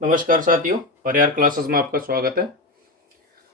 नमस्कार साथियों, परिहार क्लासेस में आपका स्वागत है।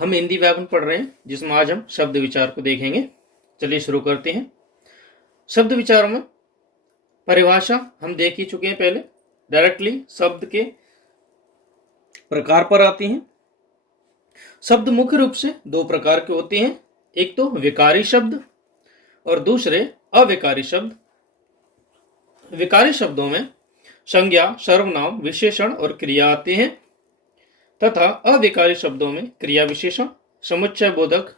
हम हिंदी व्याकरण पढ़ रहे हैं जिसमें आज हम शब्द विचार को देखेंगे। चलिए शुरू करते हैं। शब्द विचार में परिभाषा हम देख ही चुके हैं पहले। डायरेक्टली शब्द के प्रकार पर आती हैं। शब्द मुख्य रूप से दो प्रकार के होते हैं, एक तो विकारी शब्द और दूसरे अविकारी शब्द। विकारी शब्दों में संज्ञा, सर्वनाम, विशेषण और क्रिया आते हैं तथा अविकारी शब्दों में क्रिया विशेषण, समुच्चय बोधक,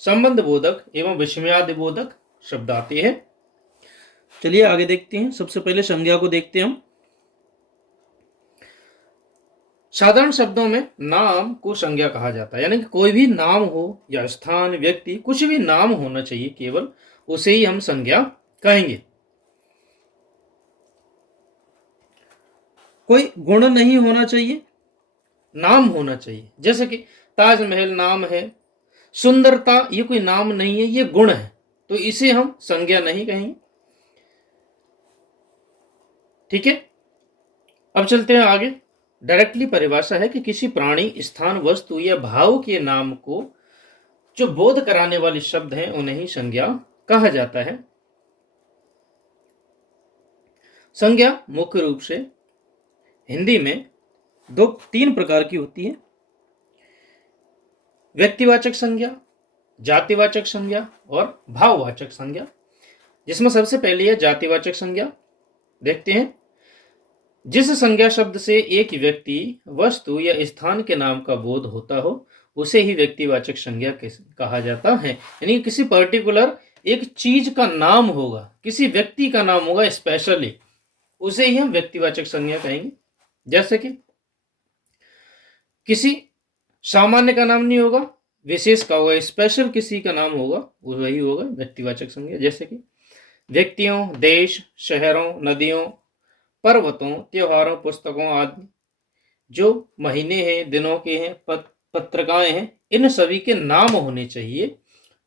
संबंध बोधक एवं विस्मयादि बोधक शब्द आते हैं। चलिए आगे देखते हैं। सबसे पहले संज्ञा को देखते हैं हम। साधारण शब्दों में नाम को संज्ञा कहा जाता है, यानी कि कोई भी नाम हो या स्थान, व्यक्ति, कुछ भी नाम होना चाहिए, केवल उसे ही हम संज्ञा कहेंगे। कोई गुण नहीं होना चाहिए, नाम होना चाहिए। जैसे कि ताजमहल नाम है, सुंदरता ये कोई नाम नहीं है, ये गुण है, तो इसे हम संज्ञा नहीं कहेंगे। ठीक है, अब चलते हैं आगे। डायरेक्टली परिभाषा है कि किसी प्राणी, स्थान, वस्तु या भाव के नाम को जो बोध कराने वाले शब्द हैं उन्हें ही संज्ञा कहा जाता है। संज्ञा मुख्य रूप से हिंदी में तीन प्रकार की होती है। व्यक्तिवाचक संज्ञा, जातिवाचक संज्ञा और भाववाचक संज्ञा। जिसमें सबसे पहली है जातिवाचक संज्ञा। देखते हैं। जिस संज्ञा शब्द से एक व्यक्ति, वस्तु या स्थान के नाम का बोध होता हो उसे ही व्यक्तिवाचक संज्ञा कहा जाता है। यानी किसी पर्टिकुलर एक चीज का नाम होगा, किसी व्यक्ति का नाम होगा स्पेशली, उसे ही हम व्यक्तिवाचक संज्ञा कहेंगे। जैसे कि किसी सामान्य का नाम नहीं होगा, विशेष का होगा, स्पेशल किसी का नाम होगा, वही होगा व्यक्तिवाचक संज्ञा। जैसे कि व्यक्तियों, देश, शहरों, नदियों, पर्वतों, त्योहारों, पुस्तकों आदि जो महीने हैं, दिनों के हैं, पत्रिकाएं हैं, इन सभी के नाम होने चाहिए,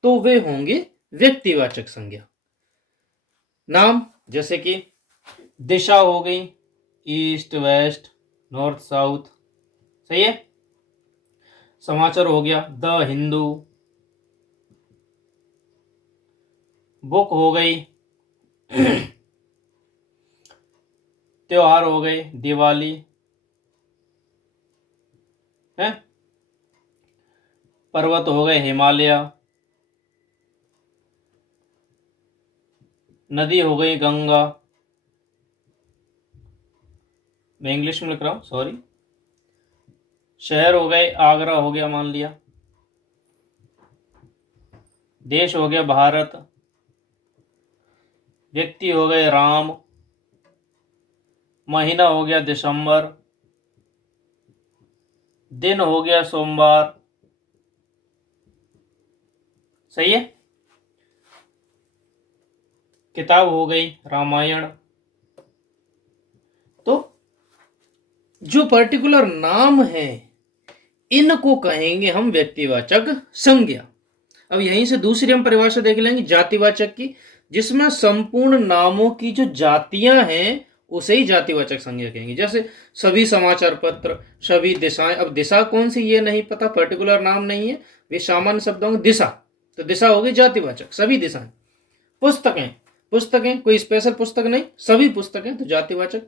तो वे होंगे व्यक्तिवाचक संज्ञा। नाम जैसे कि दिशा हो गई, ईस्ट, वेस्ट, नॉर्थ, साउथ, सही है। समाचार हो गया, द हिंदू। बुक हो गई, त्योहार हो गए, दिवाली है, पर्वत हो गए, हिमालय, नदी हो गई, गंगा। मैं इंग्लिश में लिख रहा हूं, सॉरी। शहर हो गए, आगरा हो गया मान लिया। देश हो गया भारत। व्यक्ति हो गए राम। महीना हो गया दिसंबर। दिन हो गया सोमवार, सही है। किताब हो गई रामायण। तो जो पर्टिकुलर नाम है इनको कहेंगे हम व्यक्तिवाचक संज्ञा। अब यहीं से दूसरी हम परिभाषा देख लेंगे जातिवाचक की, जिसमें संपूर्ण नामों की जो जातियां हैं उसे ही जातिवाचक संज्ञा कहेंगे। जैसे सभी समाचार पत्र, सभी दिशाएं। अब दिशा कौन सी ये नहीं पता, पर्टिकुलर नाम नहीं है, वे सामान्य शब्द होंगे। दिशा, तो दिशा होगी जातिवाचक, सभी दिशाएं। पुस्तकें, पुस्तकें कोई स्पेशल पुस्तक नहीं, सभी पुस्तकें, तो जातिवाचक।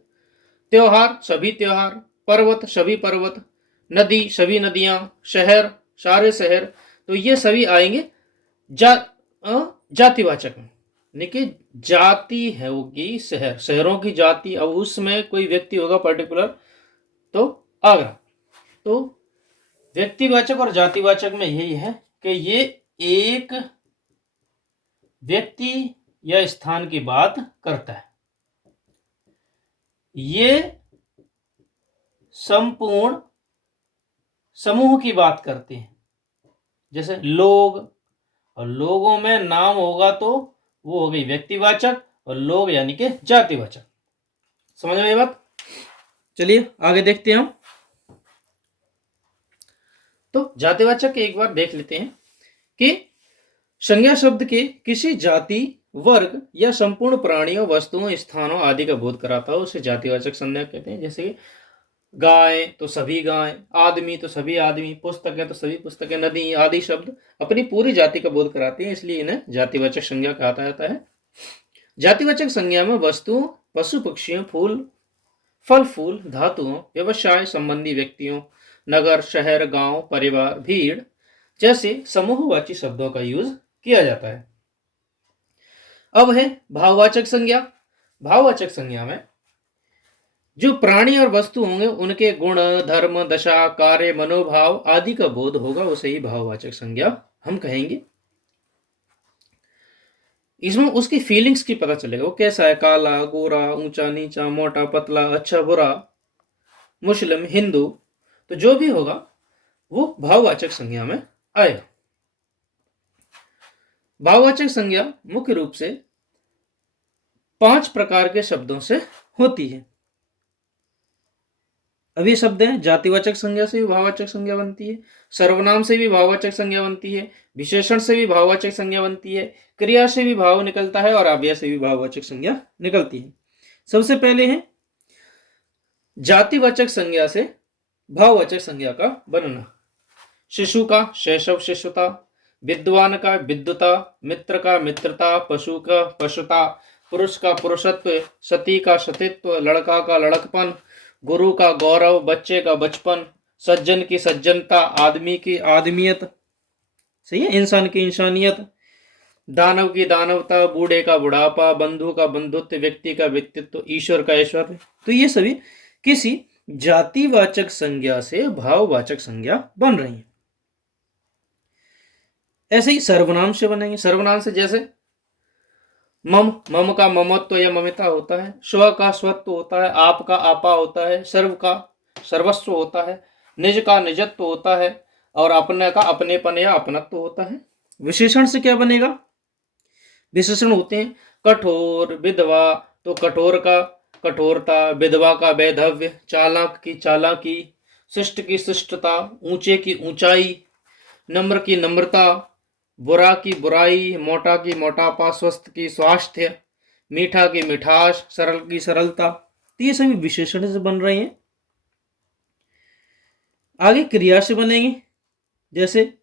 त्योहार, सभी त्योहार। पर्वत, सभी पर्वत। नदी, सभी नदियां। शहर, सारे शहर, तो ये सभी आएंगे जातिवाचक में। देखिए जाति है होगी शहर, शहरों की जाति। अब उसमें कोई व्यक्ति होगा पर्टिकुलर, तो आगरा। तो व्यक्तिवाचक और जातिवाचक में यही है कि ये एक व्यक्ति या स्थान की बात करता है, ये संपूर्ण समूह की बात करते हैं। जैसे लोग, और लोगों में नाम होगा तो वो हो गई व्यक्तिवाचक, और लोग यानी कि जातिवाचक। समझ में ये बात? चलिए आगे देखते हैं हम। तो जातिवाचक एक बार देख लेते हैं कि संज्ञा शब्द के किसी जाति, वर्ग या संपूर्ण प्राणियों, वस्तुओं, स्थानों आदि का बोध कराता हो उसे जातिवाचक संज्ञा कहते हैं। जैसे गाय तो सभी गाय, आदमी तो सभी आदमी, पुस्तकें तो सभी पुस्तकें, नदी आदि शब्द अपनी पूरी जाति का बोध कराते हैं, इसलिए इन्हें जातिवाचक संज्ञा कहा जाता है। जातिवाचक संज्ञा में वस्तुओं, पशु पक्षियों, फूल फल फूल, धातुओं, व्यवसाय संबंधी व्यक्तियों, नगर शहर गांव परिवार भीड़ जैसे समूहवाची शब्दों का यूज किया जाता है। अब है भाववाचक संज्ञा। भाववाचक संज्ञा में जो प्राणी और वस्तु होंगे उनके गुण धर्म दशा कार्य मनोभाव आदि का बोध होगा, उसे ही भाववाचक संज्ञा हम कहेंगे। इसमें उसकी फीलिंग्स की पता चलेगा, वो कैसा है, काला गोरा ऊंचा नीचा मोटा पतला अच्छा बुरा मुस्लिम हिंदू, तो जो भी होगा वो भाववाचक संज्ञा में आएगा। भाववाचक संज्ञा मुख्य रूप से 5 प्रकार के शब्दों से होती है। अब ये शब्द हैं, जातिवाचक संज्ञा से भी भाववाचक संज्ञा बनती है, सर्वनाम से भी भाववाचक संज्ञा बनती है, विशेषण से भी भाववाचक संज्ञा बनती है, क्रिया से भी भाव निकलता है और अव्यय से भी भाववाचक संज्ञा निकलती है। सबसे पहले है जातिवाचक संज्ञा से भाववाचक संज्ञा का बनना। शिशु का शैशव शिशुता, विद्वान का विद्वता, मित्र का मित्रता, पशु का पशुता, पुरुष का पुरुषत्व, सती का सतीत्व, लड़का का लड़कपन, गुरु का गौरव, बच्चे का बचपन, सज्जन की सज्जनता, आदमी की आदमियत, सही है, इंसान की इंसानियत, दानव की दानवता, बूढ़े का बुढ़ापा, बंधु का बंधुत्व, व्यक्ति का व्यक्तित्व, ईश्वर का ऐश्वर्य। तो ये सभी किसी जातिवाचक संज्ञा से भाववाचक संज्ञा बन रही है। ऐसे ही सर्वनाम से बनेंगे। सर्वनाम से जैसे मम, मम का ममत्व या ममिता होता है, स्व का स्वत्व होता है, आप का आपा होता है, सर्व का सर्वस्व होता है, निज का निजत्व होता है और अपने का अपनेपन या अपनत्व होता है। विशेषण से क्या बनेगा? विशेषण होते हैं कठोर, विधवा तो कठोर का कठोरता, विधवा का वैधव्य, चालाक की चालाकी, शिष्ट की शिष्टता, ऊंचे की ऊंचाई, नम्र की नम्रता, बुरा की बुराई, मोटा की मोटापा, स्वस्थ की स्वास्थ्य, मीठा की मिठास, सरल की सरलता। तो ये सभी विशेषण से बन रहे हैं। आगे क्रिया से बनेंगे, जैसे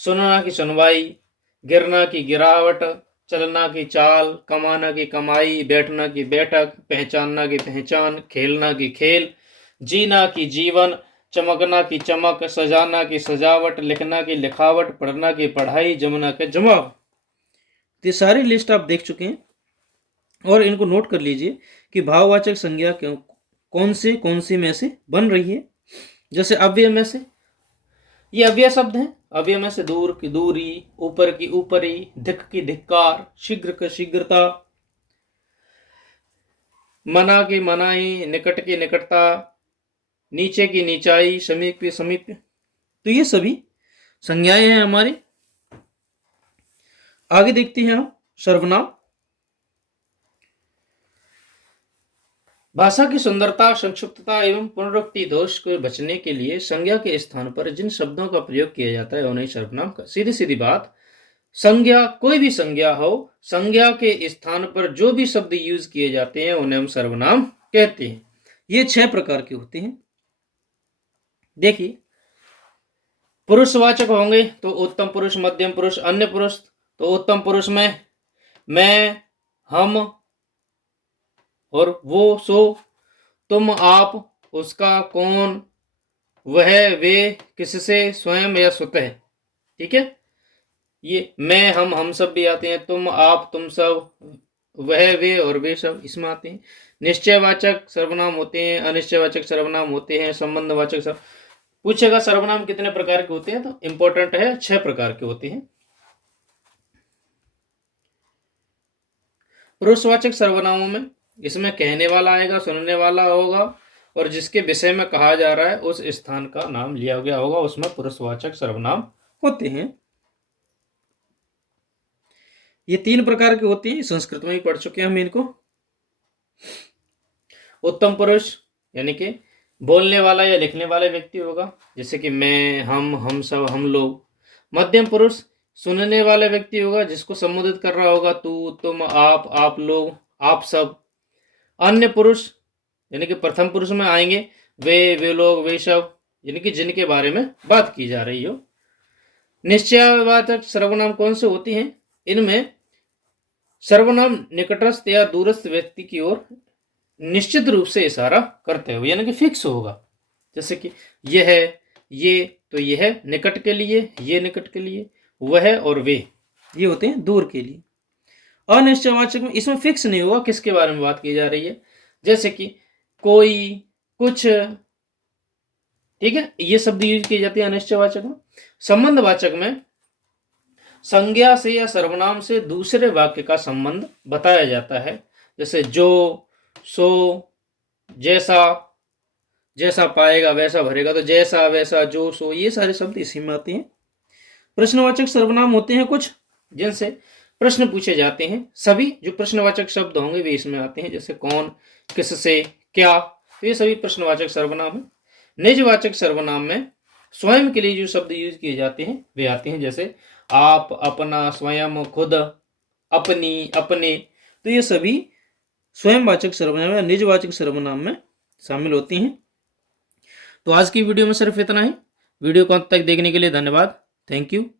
सुनना की सुनवाई, गिरना की गिरावट, चलना की चाल, कमाना की कमाई, बैठना की बैठक, पहचानना की पहचान, खेलना की खेल, जीना की जीवन, चमकना की चमक, सजाना की सजावट, लिखना की लिखावट, पढ़ना की पढ़ाई, जमना के जमाव। ये सारी लिस्ट आप देख चुके हैं और इनको नोट कर लीजिए कि भाववाचक संज्ञा कौन सी में से बन रही है। जैसे अव्यय में से, ये अव्यय शब्द हैं। अव्यय में से दूर की दूरी, ऊपर की ऊपरी, धिक की धिक्कार, शीघ्र की शीघ्रता, मना की मनाई, निकट की निकटता, नीचे की नीचाई, समीप की समीप। तो ये सभी संज्ञाएं हैं हमारी। आगे देखते हैं हम सर्वनाम। भाषा की सुंदरता, संक्षिप्तता एवं पुनरुक्ति दोष को बचने के लिए संज्ञा के स्थान पर जिन शब्दों का प्रयोग किया जाता है उन्हें सर्वनाम का। सीधी सीधी बात, संज्ञा कोई भी संज्ञा हो, संज्ञा के स्थान पर जो भी शब्द यूज किए जाते हैं उन्हें हम सर्वनाम कहते हैं। ये 6 प्रकार के होते हैं। देखिए, पुरुषवाचक होंगे तो उत्तम पुरुष, मध्यम पुरुष, अन्य पुरुष। तो उत्तम पुरुष में मैं, हम और वो, सो, तुम, आप, उसका, कौन, वह, वे, किससे, स्वयं या स्वतः। ठीक है, ये मैं हम सब भी आते हैं, तुम आप तुम सब, वह वे और वे सब इसमें आते हैं। निश्चयवाचक सर्वनाम होते हैं, अनिश्चयवाचक सर्वनाम होते हैं, संबंधवाचक सब। पूछेगा सर्वनाम कितने प्रकार के होते हैं, तो इंपॉर्टेंट है 6 प्रकार के होते हैं। पुरुषवाचक सर्वनामों में इसमें कहने वाला आएगा, सुनने वाला होगा और जिसके विषय में कहा जा रहा है उस स्थान का नाम लिया गया होगा, उसमें पुरुषवाचक सर्वनाम होते हैं। ये 3 प्रकार के होते हैं, संस्कृत में ही पढ़ चुके हैं हम इनको। उत्तम पुरुष यानी कि बोलने वाला या लिखने वाला व्यक्ति होगा, जैसे कि मैं, हम सब, हम लोग। मध्यम पुरुष सुनने वाला व्यक्ति होगा, जिसको संबोधित कर रहा होगा तू, तुम, आप लोग, आप सब। अन्य पुरुष यानी कि प्रथम पुरुष में आएंगे वे लोग, वे सब, यानी कि जिनके बारे में बात की जा रही हो। निश्चयवाचक सर्वनाम कौन से होते हैं? इनमें सर्वनाम निकटस्थ या दूरस्थ व्यक्ति की ओर निश्चित रूप से इशारा करते हुए, यानी कि फिक्स होगा। जैसे कि यह, ये, तो यह निकट के लिए, ये निकट के लिए, वह और वे ये होते हैं दूर के लिए। अनिश्चयवाचक में इसमें फिक्स नहीं होगा किसके बारे में बात की जा रही है। जैसे कि कोई, कुछ, ठीक है, ये शब्द यूज किए जाते हैं अनिश्चयवाचक में। संबंधवाचक में संज्ञा से या सर्वनाम से दूसरे वाक्य का संबंध बताया जाता है। जैसे जो, सो, जैसा, जैसा पाएगा वैसा भरेगा, तो जैसा, वैसा, जो, सो, ये सारे शब्द इसी में आते हैं। प्रश्नवाचक सर्वनाम होते हैं कुछ जिनसे प्रश्न पूछे जाते हैं। सभी जो प्रश्नवाचक शब्द होंगे वे इसमें आते हैं। जैसे कौन, किससे, क्या, तो ये सभी प्रश्नवाचक सर्वनाम है। निजवाचक सर्वनाम में स्वयं के लिए जो शब्द यूज किए जाते हैं वे आते हैं। जैसे आप, अपना, स्वयं, खुद, अपनी, अपने, तो ये सभी स्वयंवाचक सर्वनाम या निजवाचक सर्वनाम में शामिल होती हैं। तो आज की वीडियो में सिर्फ इतना ही। वीडियो को अंत तक देखने के लिए धन्यवाद। Thank you.